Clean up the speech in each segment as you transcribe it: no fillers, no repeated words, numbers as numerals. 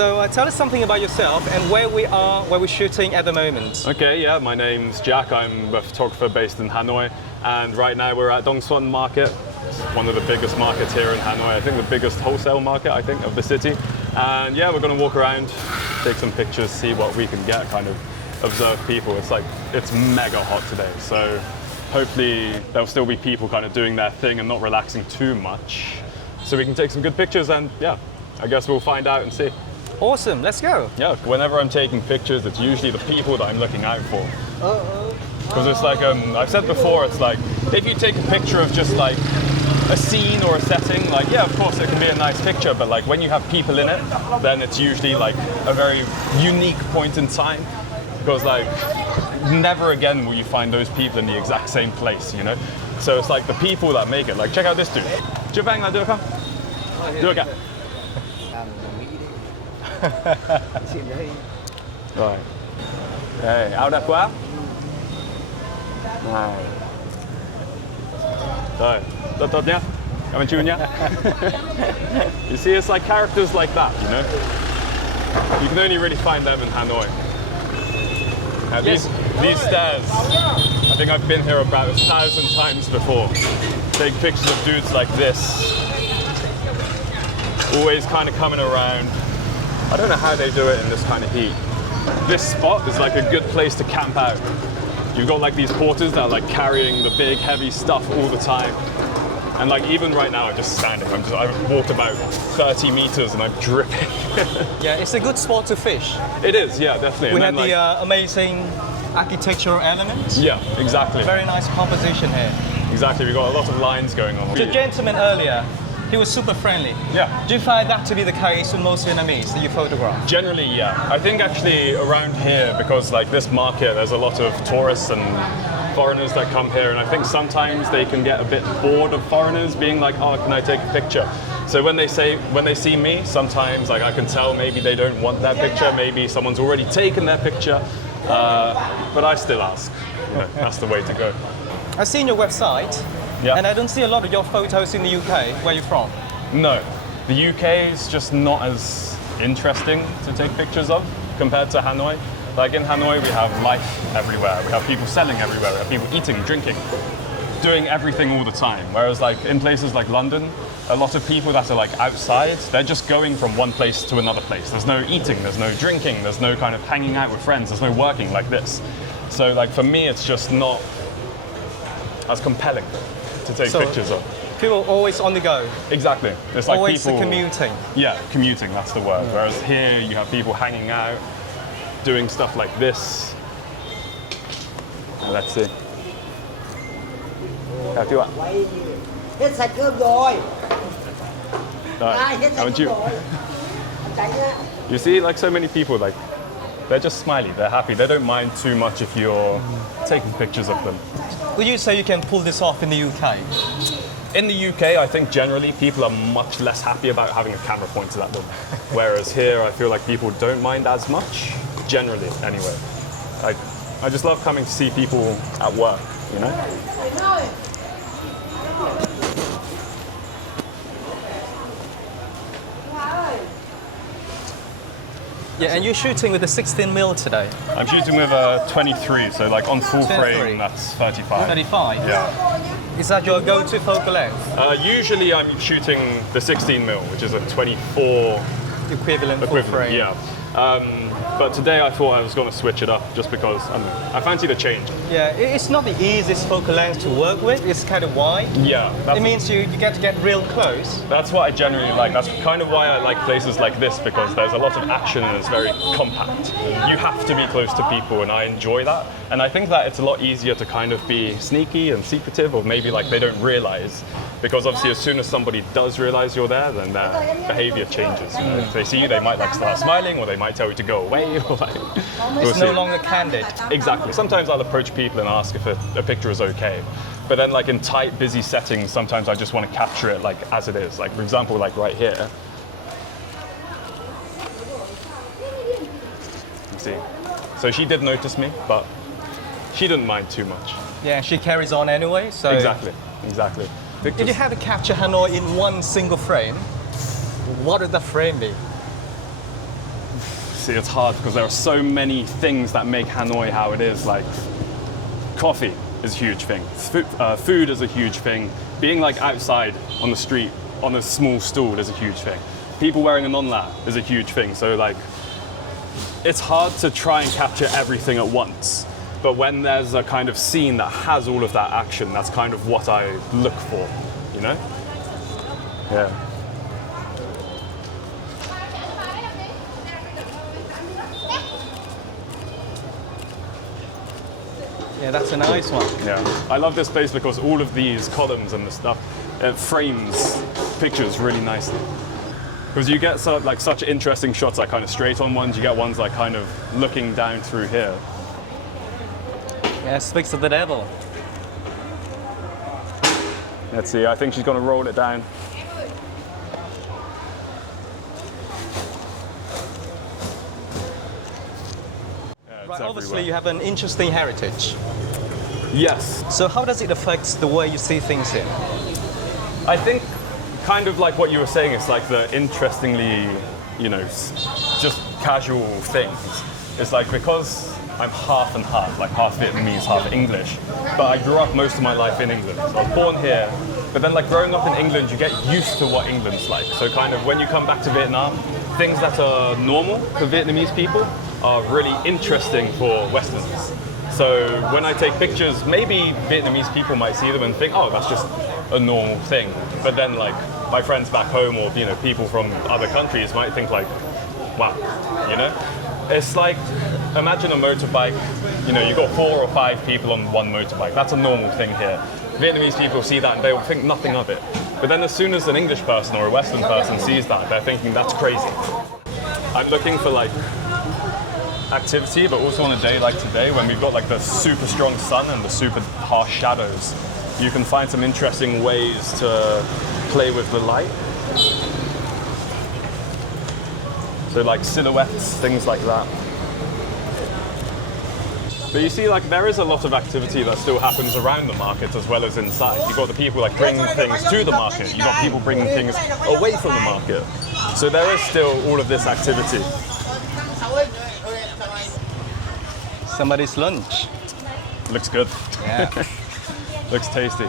So tell us something about yourself and where we're shooting at the moment. Okay, yeah, my name's Jack. I'm a photographer based in Hanoi, and right now we're at Dong Xuan Market. It's one of the biggest markets here in Hanoi. I think the biggest wholesale market, I think, of the city. And yeah, we're going to walk around, take some pictures, see what we can get, kind of observe people. It's mega hot today, so hopefully there'll still be people kind of doing their thing and not relaxing too much, so we can take some good pictures. And yeah, I guess we'll find out and see. Awesome, let's go. Yeah, whenever I'm taking pictures, it's usually the people that I'm looking out for. Because it's like, I've said before, it's like, if you take a picture of just like a scene or a setting, like, yeah, of course, it can be a nice picture, but like when you have people in it, then it's usually like a very unique point in time. Because like, never again will you find those people in the exact same place, you know? So it's like the people that make it. Like, check out this dude. Chụp là được không? Được ạ? Rồi. Đây, áo đẹp quá. Này. Rồi, tốt nhé. Cảm ơn chú nhé. You see, it's like characters like that, you know? You can only really find them in Hanoi. And these stairs, I think I've been here about 1,000 times before. Take pictures of dudes like this. Always kind of coming around. I don't know how they do it in this kind of heat. This spot is like a good place to camp out. You've got like these porters that are like carrying the big heavy stuff all the time. And like even right now I'm just standing. I've walked about 30 meters and I'm dripping. Yeah, it's a good spot to fish. It is, yeah, definitely. We have the amazing architectural elements. Yeah, exactly. Very nice composition here. Exactly, we've got a lot of lines going on. The gentleman earlier, he was super friendly. Yeah. Do you find that to be the case with most Vietnamese that you photograph? Generally, yeah. I think actually around here, because like this market, there's a lot of tourists and foreigners that come here, and I think sometimes they can get a bit bored of foreigners being like, oh, can I take a picture? So when they see me, sometimes like I can tell maybe they don't want their picture, maybe someone's already taken their picture, but I still ask. You know, that's the way to go. I've seen your website, and I don't see a lot of your photos in the UK. Where are you from? No, the UK is just not as interesting to take pictures of compared to Hanoi. Like in Hanoi, we have life everywhere. We have people selling everywhere. We have people eating, drinking, doing everything all the time. Whereas like in places like London, a lot of people that are like outside, they're just going from one place to another place. There's no eating, there's no drinking, there's no kind of hanging out with friends, there's no working like this. So like for me, it's just not as compelling to take pictures of. People always on the go. Exactly. It's like always people commuting. Yeah, commuting, that's the word. Whereas here you have people hanging out, doing stuff like this. Let's see. Chào chú ạ. Hết sạch cơm rồi. Rồi, cảm ơn chú. You see, like so many people, like they're just smiley, they're happy, they don't mind too much if you're taking pictures of them. Would you say you can pull this off in the UK? In the UK, I think generally people are much less happy about having a camera pointed at them. Whereas here, I feel like people don't mind as much, generally, anyway. I just love coming to see people at work, you know? Yeah, and you're shooting with a 16mm today. I'm shooting with a 23, so like on full frame, that's 35. 35? Yeah. Is that your go-to focal length? Usually I'm shooting the 16mm, which is a 24 equivalent full frame. Yeah. But today I thought I was going to switch it up just because I fancy the change. Yeah, it's not the easiest focal length to work with. It's kind of wide. Yeah. It means you get to get real close. That's what I generally like. That's kind of why I like places like this, because there's a lot of action and it's very compact. You have to be close to people, and I enjoy that. And I think that it's a lot easier to kind of be sneaky and secretive, or maybe like they don't realize. Because obviously as soon as somebody does realize you're there, then their behavior changes. You know? If they see you, they might like start smiling, or they might tell you to go away. Or like, it's no longer candid. Exactly. Sometimes I'll approach people and ask if a picture is okay. But then like in tight, busy settings, sometimes I just want to capture it like as it is. Like for example, like right here. You see. So she did notice me, but she didn't mind too much. Yeah, she carries on anyway, so... Exactly, exactly. If you had to capture Hanoi in one single frame, what would the frame be? see, it's hard because there are so many things that make Hanoi how it is. Like, coffee is a huge thing. Food is a huge thing. Being like outside on the street on a small stool is a huge thing. People wearing a non-la is a huge thing. So like, it's hard to try and capture everything at once. But when there's a kind of scene that has all of that action, that's kind of what I look for, you know? Yeah. Yeah, that's a nice one. Yeah, I love this place because all of these columns and the stuff, it frames pictures really nicely. Because you get such interesting shots, like kind of straight on ones, you get ones like kind of looking down through here. Yeah, speaks of the devil. Let's see, I think she's gonna roll it down. Right, obviously you have an interesting heritage. Yes. So how does it affect the way you see things here? I think kind of like what you were saying, it's like the interestingly, you know, just casual things. It's like because I'm half and half, like half Vietnamese, half English, but I grew up most of my life in England. So I was born here, but then like growing up in England, you get used to what England's like. So kind of when you come back to Vietnam, things that are normal for Vietnamese people are really interesting for Westerners. So when I take pictures, maybe Vietnamese people might see them and think, oh, that's just a normal thing. But then like my friends back home or, you know, people from other countries might think like, wow, you know? It's like, imagine a motorbike, you know, you've got 4 or 5 people on one motorbike. That's a normal thing here. Vietnamese people see that and they will think nothing of it. But then as soon as an English person or a Western person sees that, they're thinking that's crazy. I'm looking for like activity, but also on a day like today when we've got like the super strong sun and the super harsh shadows, you can find some interesting ways to play with the light. So like silhouettes, things like that. But you see, like there is a lot of activity that still happens around the market as well as inside. You've got the people like bringing things to the market. You've got people bringing things away from the market. So there is still all of this activity. Somebody's lunch. Looks good. Yeah. Looks tasty.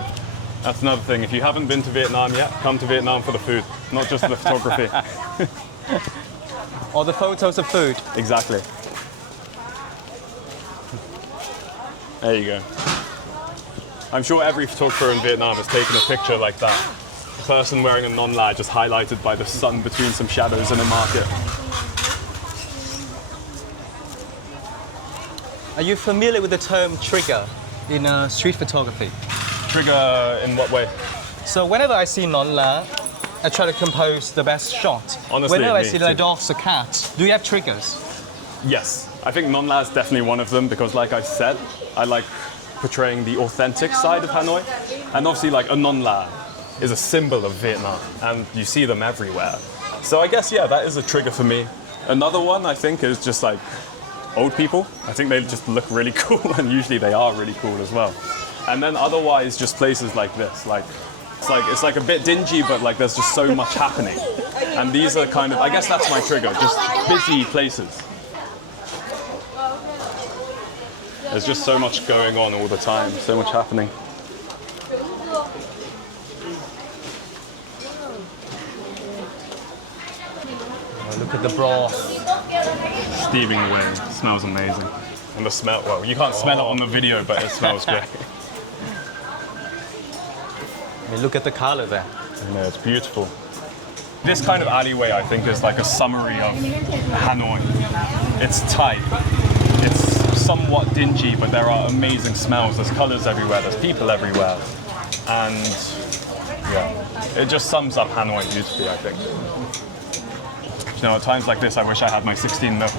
That's another thing. If you haven't been to Vietnam yet, come to Vietnam for the food, not just the photography. Or the photos of food. Exactly. There you go. I'm sure every photographer in Vietnam has taken a picture like that. A person wearing a non-la just highlighted by the sun between some shadows in a market. Are you familiar with the term trigger in street photography? Trigger in what way? So whenever I see non-la, I try to compose the best shot. Honestly, whenever I me see too. like dogs or cats, do you have triggers? Yes. I think non-la is definitely one of them because like I said, I like portraying the authentic side of Hanoi. And obviously like a non-la is a symbol of Vietnam and you see them everywhere. So I guess, yeah, that is a trigger for me. Another one I think is just like old people. I think they just look really cool and usually they are really cool as well. And then otherwise just places like this, like it's like a bit dingy, but like there's just so much happening. And these are kind of, I guess that's my trigger, just busy places. There's just so much going on all the time, so much happening. Oh, look at the broth. Steaming away, it smells amazing. And the smell, well, you can't smell it on the video, but it smells great. I mean, look at the color there. I know, it's beautiful. This kind of alleyway, I think, is like a summary of Hanoi. It's tight. It's somewhat dingy, but there are amazing smells. There's colors everywhere. There's people everywhere. And yeah, it just sums up Hanoi beautifully, I think. You know, at times like this, I wish I had my 16 mil.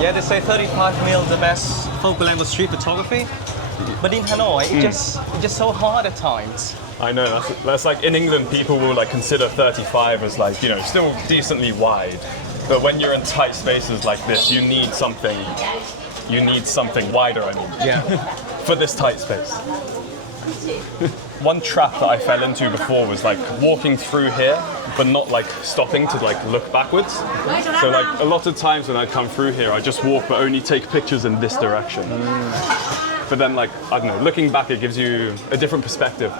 Yeah, they say 35mm is the best focal length of street photography. But in Hanoi, it's just so hard at times. I know, that's like in England, people will like consider 35 as like, you know, still decently wide. But when you're in tight spaces like this, you need something wider, I mean. Yeah. For this tight space. one trap that I fell into before was like walking through here, but not like stopping to like look backwards. So like a lot of times when I'd come through here, I just walk but only take pictures in this direction. But then like, I don't know, looking back, it gives you a different perspective.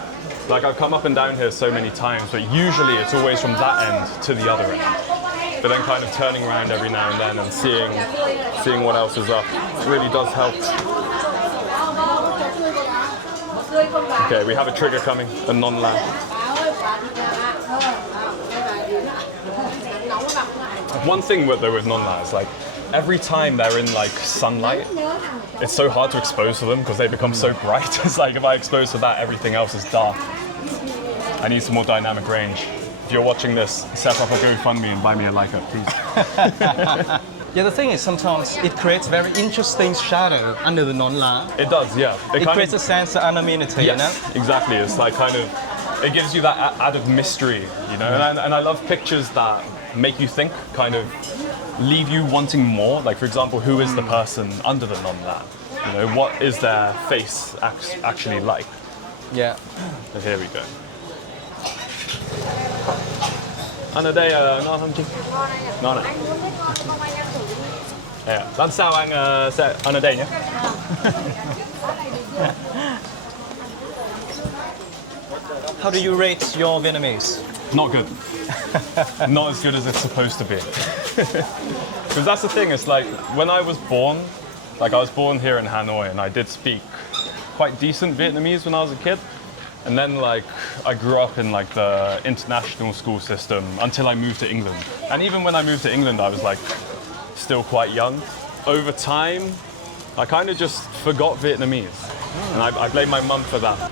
Like I've come up and down here so many times, but usually it's always from that end to the other end. But then kind of turning around every now and then and seeing what else is up really does help. Okay, we have a trigger coming, a non-lag. One thing though with non-lags, like every time they're in like sunlight, it's so hard to expose to them because they become so bright. It's like if I expose to that, everything else is dark. I need some more dynamic range. If you're watching this, set up a GoFundMe and buy me a Leica, please. Yeah, the thing is sometimes it creates very interesting shadow under the non-lag. It does, yeah. It creates a sense of anonymity, yes, you know? Exactly. It's like kind of, it gives you that added mystery, you know? And I love pictures that make you think, kind of leave you wanting more. Like, for example, who is the person under the non-lag? You know, what is their face actually like? Yeah. And here we go. Anh ở đây ngon không chị? Ngon ạ. Lần sau anh sẽ ăn ở đây nhé. How do you rate your Vietnamese? Not good. Not as good as it's supposed to be. Because that's the thing, it's like when I was born, like I was born here in Hanoi and I did speak quite decent Vietnamese when I was a kid. And then like I grew up in like the international school system until I moved to England. And even when I moved to England, I was like still quite young. Over time, I kind of just forgot Vietnamese. And I blame my mum for that.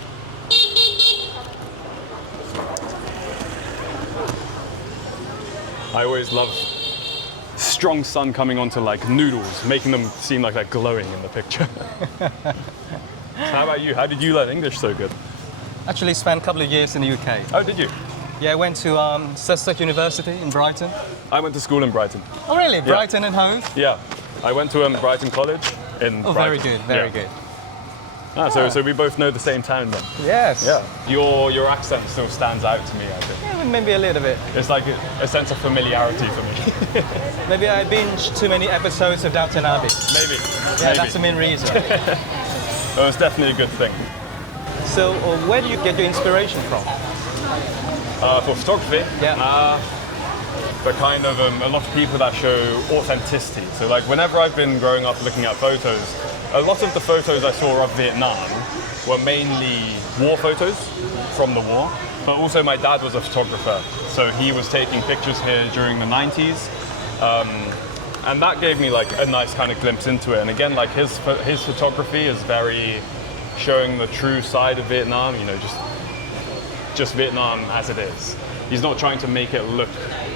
I always love strong sun coming onto like noodles, making them seem like they're glowing in the picture. How about you? How did you learn English so good? Actually spent a couple of years in the UK. Oh, did you? Yeah, I went to Sussex University in Brighton. I went to school in Brighton. Oh really? Brighton and Hove? Yeah, I went to Brighton College in Brighton. Very good, very good. Ah, so we both know the same town then? Yes. Yeah. Your accent still stands out to me, I think. Yeah, maybe a little bit. It's like a sense of familiarity for me. Maybe I binged too many episodes of Downton Abbey. Maybe. Yeah, Maybe. that's the main reason. Well, it's definitely a good thing. So, where do you get your inspiration from? For photography? Yeah. But kind of a lot of people that show authenticity. So like whenever I've been growing up looking at photos, a lot of the photos I saw of Vietnam were mainly war photos from the war. But also my dad was a photographer, so he was taking pictures here during the 90s. And that gave me like a nice kind of glimpse into it. And again, like his photography is very showing the true side of Vietnam, you know, just Vietnam as it is. He's not trying to make it look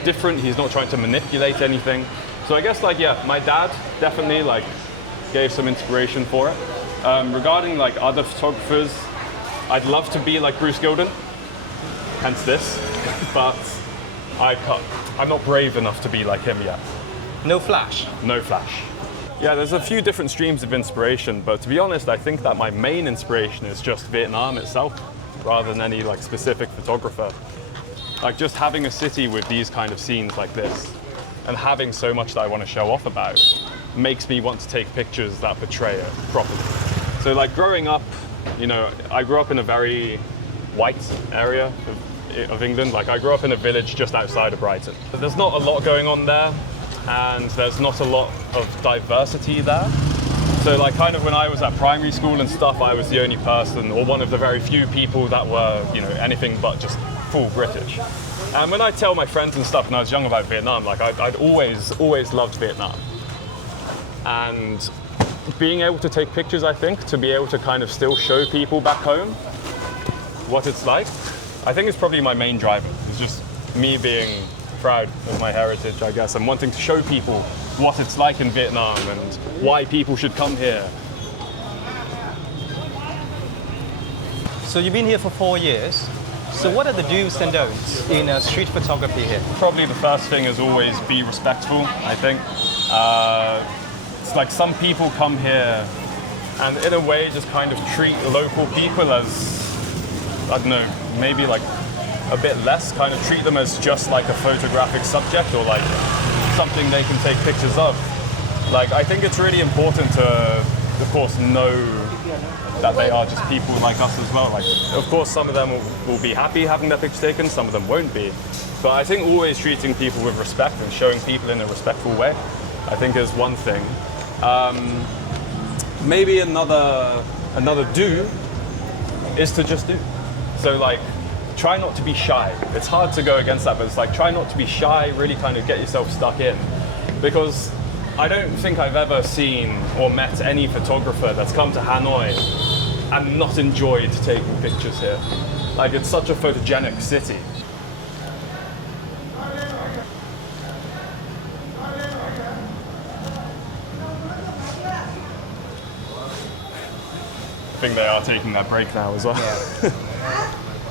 different. He's not trying to manipulate anything. So I guess like, yeah, my dad definitely like gave some inspiration for it. Regarding like other photographers, I'd love to be like Bruce Gilden, hence this, but I'm not brave enough to be like him yet. No flash? No flash. Yeah, there's a few different streams of inspiration, but to be honest, I think that my main inspiration is just Vietnam itself, rather than any like specific photographer. Like just having a city with these kind of scenes like this, and having so much that I want to show off about, makes me want to take pictures that portray it properly. So like growing up, you know, I grew up in a very white area of England. Like I grew up in a village just outside of Brighton. But there's not a lot going on there, and there's not a lot of diversity there. So like kind of when I was at primary school and stuff, I was the only person, or one of the very few people that were, you know, anything but just full British. And when I tell my friends and stuff when I was young about Vietnam, like I'd always loved Vietnam. And being able to take pictures, I think, to be able to kind of still show people back home what it's like, I think is probably my main driver. It's just me being proud of my heritage, I guess, and wanting to show people what it's like in Vietnam and why people should come here. So you've been here for 4 years. So what are the do's and don'ts in street photography here? Probably the first thing is always be respectful, I think. It's like some people come here and in a way just kind of treat local people as I don't know, maybe like a bit less, kind of treat them as just like a photographic subject or like something they can take pictures of. Like, I think it's really important to, of course, know that they are just people like us as well. Like, of course, some of them will be happy having their picture taken, some of them won't be. But I think always treating people with respect and showing people in a respectful way, I think is one thing. Maybe another do is to just do. So like, try not to be shy. It's hard to go against that, but it's like, try not to be shy, really kind of get yourself stuck in. Because I don't think I've ever seen or met any photographer that's come to Hanoi and not enjoyed taking pictures here. Like, it's such a photogenic city. I think they are taking their break now as well. Yeah.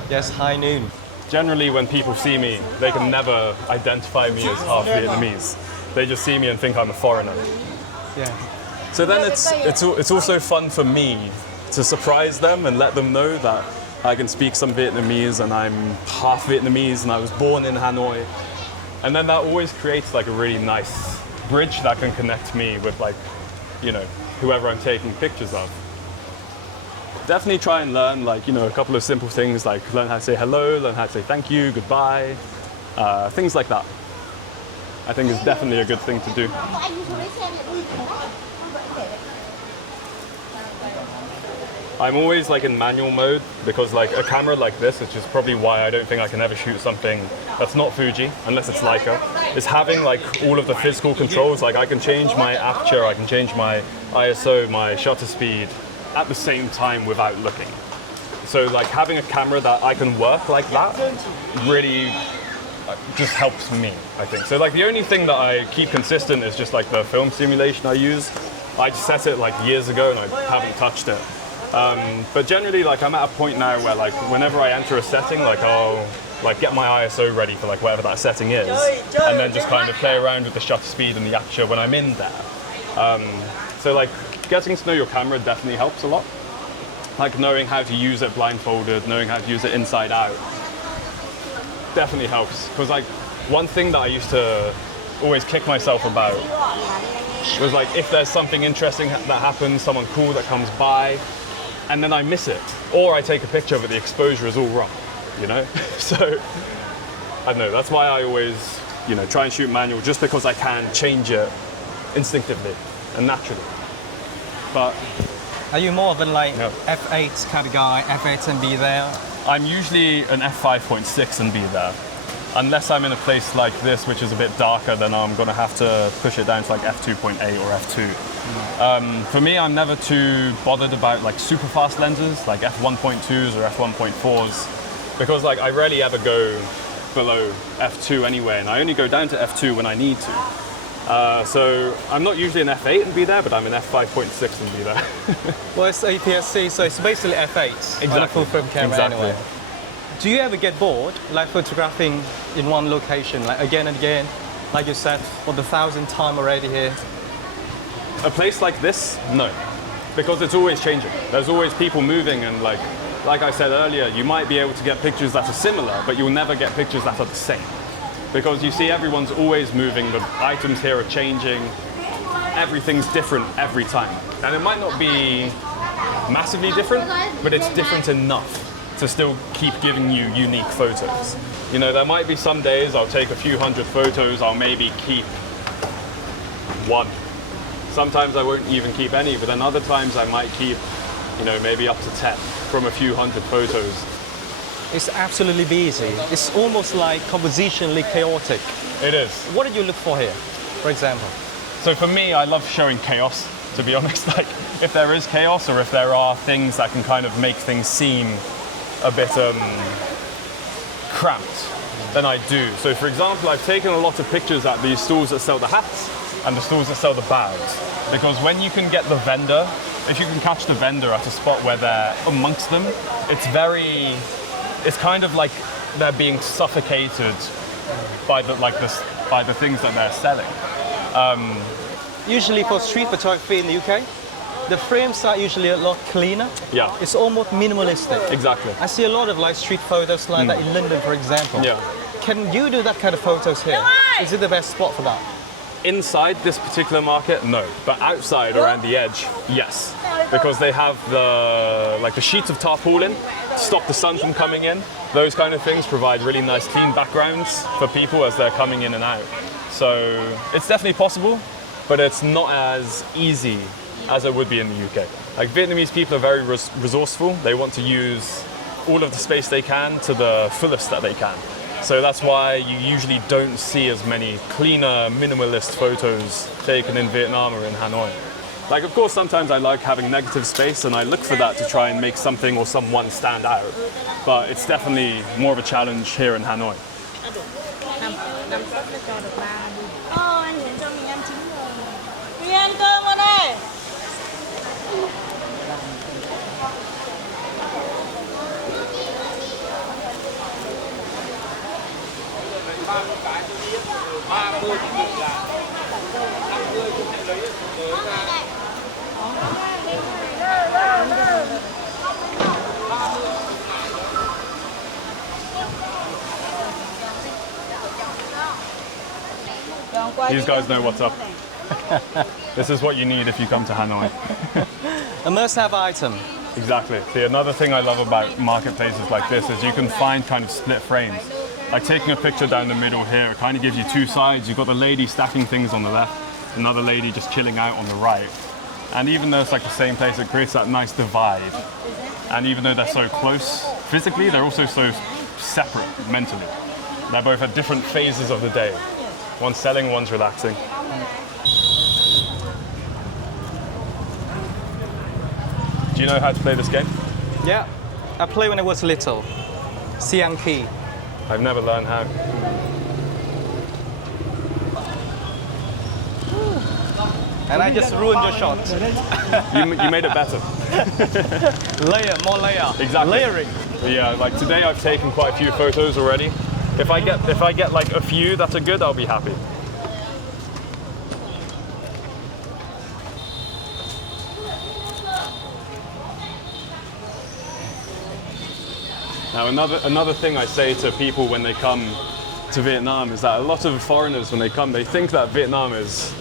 Yes, high noon. Generally, when people see me, they can never identify me as half Vietnamese. They just see me and think I'm a foreigner. Yeah. So then it's also fun for me to surprise them and let them know that I can speak some Vietnamese and I'm half Vietnamese and I was born in Hanoi. And then that always creates like a really nice bridge that can connect me with, like, you know, whoever I'm taking pictures of. Definitely try and learn, like, you know, a couple of simple things, like learn how to say hello, learn how to say thank you, goodbye, things like that. I think is definitely a good thing to do. I'm always like in manual mode because like a camera like this, which is probably why I don't think I can ever shoot something that's not Fuji, unless it's Leica, is having like all of the physical controls. Like I can change my aperture, I can change my ISO, my shutter speed at the same time without looking. So like having a camera that I can work like that really just helps me, I think. So like the only thing that I keep consistent is just like the film simulation I use. I set it like years ago and I haven't touched it. But generally, like I'm at a point now where like whenever I enter a setting, like I'll like get my ISO ready for like whatever that setting is, and then just kind of play around with the shutter speed and the aperture when I'm in there. So like getting to know your camera definitely helps a lot. Like knowing how to use it blindfolded, knowing how to use it inside out, definitely helps. Because like one thing that I used to always kick myself about was like if there's something interesting that happens, someone cool that comes by, and then I miss it, or I take a picture but the exposure is all wrong, you know? So I don't know, that's why I always, you know, try and shoot manual, just because I can change it instinctively and naturally. But are you more of a like Yeah. F8 kind of guy, F8 and be there? I'm usually an f5.6 and be there. Unless I'm in a place like this, which is a bit darker, then I'm going to have to push it down to like f2.8 or f2. For me, I'm never too bothered about like super fast lenses, like f1.2s or f1.4s, because like I rarely ever go below f2 anyway, and I only go down to f2 when I need to. So I'm not usually an f8 and be there, but I'm an f5.6 and be there. Well, it's APS-C, so it's basically F8 on a full frame camera anyway. Do you ever get bored, like photographing in one location, like again and again, like you said, for the 1,000th time already here? A place like this, no, because it's always changing. There's always people moving, and like I said earlier, you might be able to get pictures that are similar, but you'll never get pictures that are the same. Because you see everyone's always moving, the items here are changing, everything's different every time. And it might not be massively different, but it's different enough to still keep giving you unique photos. You know, there might be some days I'll take a few hundred photos, I'll maybe keep one. Sometimes I won't even keep any, but then other times I might keep, you know, maybe up to 10 from a few hundred photos. It's absolutely busy. It's almost like compositionally chaotic. It is. What do you look for here, for example? So for me, I love showing chaos, to be honest. Like, if there is chaos or if there are things that can kind of make things seem a bit cramped, then I do. So for example, I've taken a lot of pictures at these stalls that sell the hats and the stalls that sell the bags. Because when you can get the vendor, if you can catch the vendor at a spot where they're amongst them, it's kind of like they're being suffocated by the things that they're selling. Usually for street photography in the UK, the frames are usually a lot cleaner. Yeah. It's almost minimalistic. Exactly. I see a lot of like street photos like that in London, for example. Yeah. Can you do that kind of photos here? Is it the best spot for that? Inside this particular market, no. But outside, around the edge, yes. Because they have the sheets of tarpaulin to stop the sun from coming in. Those kind of things provide really nice clean backgrounds for people as they're coming in and out. So it's definitely possible, but it's not as easy as it would be in the UK. Like Vietnamese people are very resourceful. They want to use all of the space they can to the fullest that they can. So that's why you usually don't see as many cleaner, minimalist photos taken in Vietnam or in Hanoi. Like, of course, sometimes I like having negative space and I look for that to try and make something or someone stand out. But it's definitely more of a challenge here in Hanoi. Anh Hiền cho mình ăn trứng rồi. Đi ăn cơm con ơi. These guys know what's up. This is what you need if you come to Hanoi. A must-have item. Exactly. See, another thing I love about marketplaces like this is you can find kind of split frames. Like taking a picture down the middle here, it kind of gives you two sides. You've got the lady stacking things on the left, another lady just chilling out on the right. And even though it's like the same place, it creates that nice divide. And even though they're so close physically, they're also so separate mentally. They're both at different phases of the day. One's selling, one's relaxing. Do you know how to play this game? Yeah, I played when I was little. Siang Key. I've never learned how. And I just ruined your shot. You made it better. Layer, more layer. Exactly. Layering. But yeah, like today I've taken quite a few photos already. If I get like a few that are good, I'll be happy. Now another thing I say to people when they come to Vietnam is that a lot of foreigners, when they come, they think that Vietnam is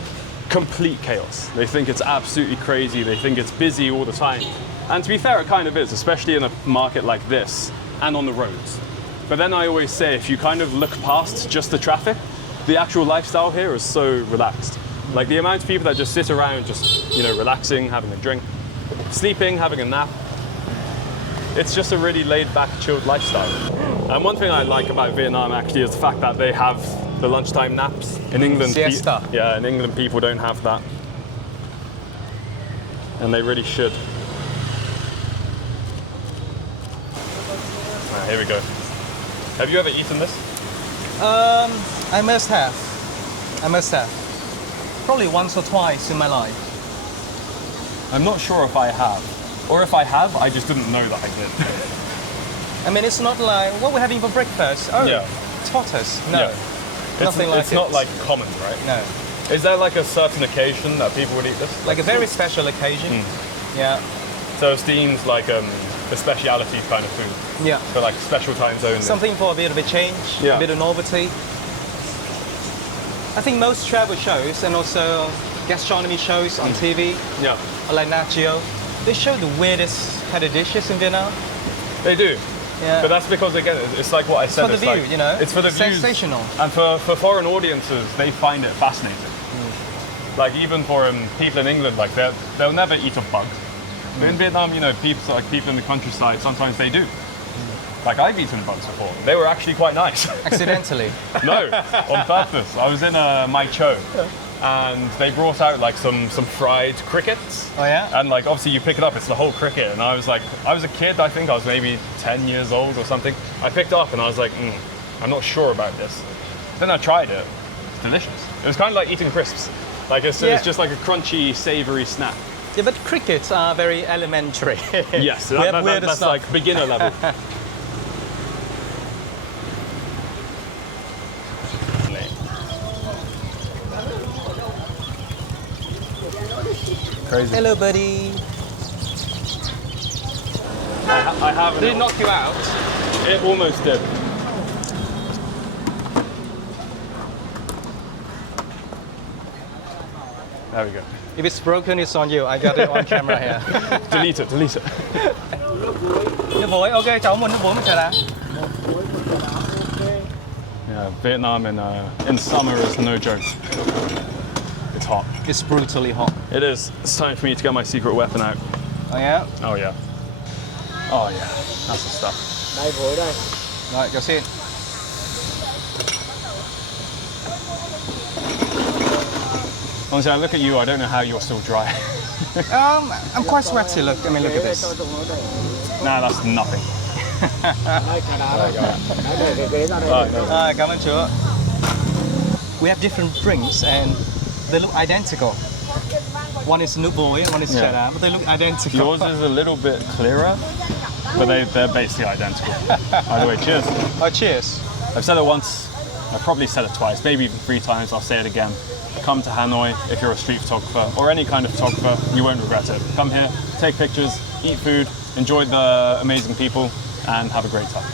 complete chaos. They think it's absolutely crazy. They think it's busy all the time. And to be fair, it kind of is, especially in a market like this and on the roads. But then I always say, if you kind of look past just the traffic, the actual lifestyle here is so relaxed. Like the amount of people that just sit around, just, you know, relaxing, having a drink, sleeping, having a nap. It's just a really laid-back, chilled lifestyle. And one thing I like about Vietnam actually is the fact that they have the lunchtime naps. In England, Siesta. Yeah, in England people don't have that. And they really should. Here we go. Have you ever eaten this? I must have. Probably once or twice in my life. I'm not sure if I have. Or if I have, I just didn't know that I did. I mean, it's not like what we're having for breakfast. Oh, Yeah. tortoise. No, Yeah. nothing like it. It's not like common, right? No, Is there like a certain occasion that people would eat this? like a very special occasion. Yeah, So it seems like a speciality kind of food. yeah. For like special times only. Something for a bit of a change, Yeah. a bit of novelty. I think most travel shows and also gastronomy shows on TV, Yeah, like Nat Geo, they show the weirdest kind of dishes in Vietnam. they do. Yeah. But that's because, again, it's like what I said. for the it's view, like, you know. It's for the views. Sensational. And for foreign audiences, they find it fascinating. Like even for people in England, like they'll never eat a bug. But in Vietnam, you know, people in the countryside, sometimes they do. Like I've eaten bugs before. They were actually quite nice. Accidentally. No, on purpose. I was in Mai Cho, and they brought out like some fried crickets. Oh yeah? And like obviously you pick it up, it's the whole cricket. And I was a kid, I think I was maybe 10 years old or something. I picked it up and I was like, I'm not sure about this. Then I tried it. It's delicious. It was kind of like eating crisps. Like it's just like a crunchy, savory snack. Yeah, but crickets are very elementary. Yes, We have weirder that's stuff. like beginner level. Hello, buddy. have. Did it knock you out? It almost did. There we go. If it's broken, it's on you. I got it on camera here. Delete it, delete it. Nước muối, ok, cháu muốn nước muối một trà đá. Yeah, Vietnam in summer is no joke. It's hot. It's brutally hot. It is. It's time for me to get my secret weapon out. Oh yeah? Oh yeah. Oh yeah. That's the stuff. Đây muối đây. Rồi, cháu xin. Honestly, I look at you, I don't know how you're still dry. I'm quite sweaty, look. I mean, look at this. Nah, that's nothing. Đây trà đá đây. Đấy, để cái ghế ra đây. Cảm ơn chú. We have different drinks and they look identical. One is nước muối and one is trà đá, but they look identical. Yours is a little bit clearer, but they're basically identical. Either way, cheers. Oh, cheers. I've said it once, I've probably said it twice, maybe even 3 times, I'll say it again. Come to Hanoi if you're a street photographer or any kind of photographer, you won't regret it. Come here, take pictures, eat food, enjoy the amazing people, and have a great time.